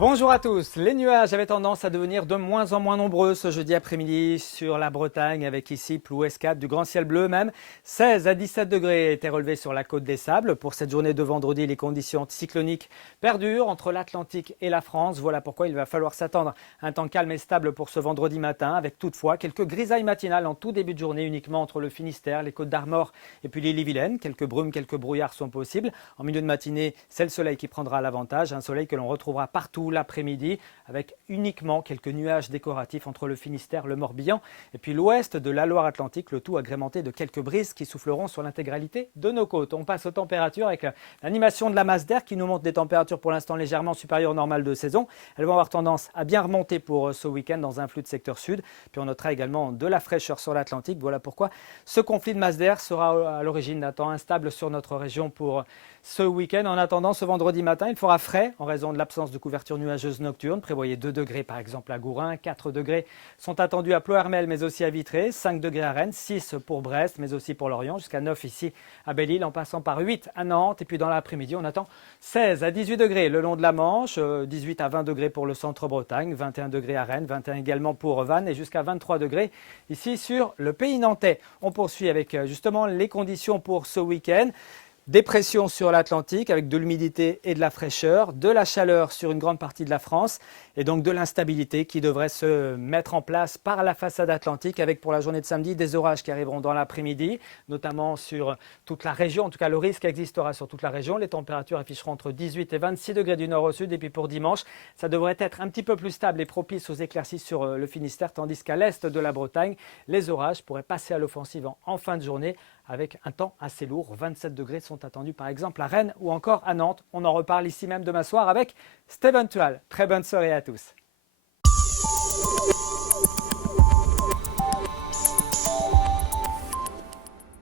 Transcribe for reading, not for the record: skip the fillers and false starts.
Bonjour à tous. Les nuages avaient tendance à devenir de moins en moins nombreux ce jeudi après-midi sur la Bretagne avec ici plouescade du grand ciel bleu même. 16 à 17 degrés étaient relevés sur la côte des Sables. Pour cette journée de vendredi, les conditions cycloniques perdurent entre l'Atlantique et la France. Voilà pourquoi il va falloir s'attendre à un temps calme et stable pour ce vendredi matin avec toutefois quelques grisailles matinales en tout début de journée uniquement entre le Finistère, les Côtes d'Armor et puis l'île-et-Vilaine. Quelques brumes, quelques brouillards sont possibles. En milieu de matinée, c'est le soleil qui prendra l'avantage. Un soleil que l'on retrouvera partout l'après-midi avec uniquement quelques nuages décoratifs entre le Finistère, le Morbihan et puis l'ouest de la Loire-Atlantique, le tout agrémenté de quelques brises qui souffleront sur l'intégralité de nos côtes. On passe aux températures avec l'animation de la masse d'air qui nous montre des températures pour l'instant légèrement supérieures aux normales de saison. Elles vont avoir tendance à bien remonter pour ce week-end dans un flux de secteur sud. Puis on notera également de la fraîcheur sur l'Atlantique. Voilà pourquoi ce conflit de masse d'air sera à l'origine d'un temps instable sur notre région pour ce week-end. En attendant, ce vendredi matin, il fera frais en raison de l'absence de couverture nuageuse nocturne. Prévoyez 2 degrés par exemple à Gourin, 4 degrés sont attendus à Ploërmel mais aussi à Vitré, 5 degrés à Rennes, 6 pour Brest mais aussi pour Lorient, jusqu'à 9 ici à Belle-Île en passant par 8 à Nantes. Et puis dans l'après-midi, on attend 16 à 18 degrés le long de la Manche, 18 à 20 degrés pour le centre-Bretagne, 21 degrés à Rennes, 21 également pour Vannes et jusqu'à 23 degrés ici sur le pays nantais. On poursuit avec justement les conditions pour ce week-end. Des pressions sur l'Atlantique avec de l'humidité et de la fraîcheur, de la chaleur sur une grande partie de la France et donc de l'instabilité qui devrait se mettre en place par la façade atlantique avec pour la journée de samedi des orages qui arriveront dans l'après-midi, notamment sur toute la région. En tout cas, le risque existera sur toute la région. Les températures afficheront entre 18 et 26 degrés du nord au sud. Et puis pour dimanche, ça devrait être un petit peu plus stable et propice aux éclaircies sur le Finistère, tandis qu'à l'est de la Bretagne, les orages pourraient passer à l'offensive en fin de journée avec un temps assez lourd. 27 degrés sont attendus par exemple à Rennes ou encore à Nantes. On en reparle ici même demain soir avec Steven Tual. Très bonne soirée à tous.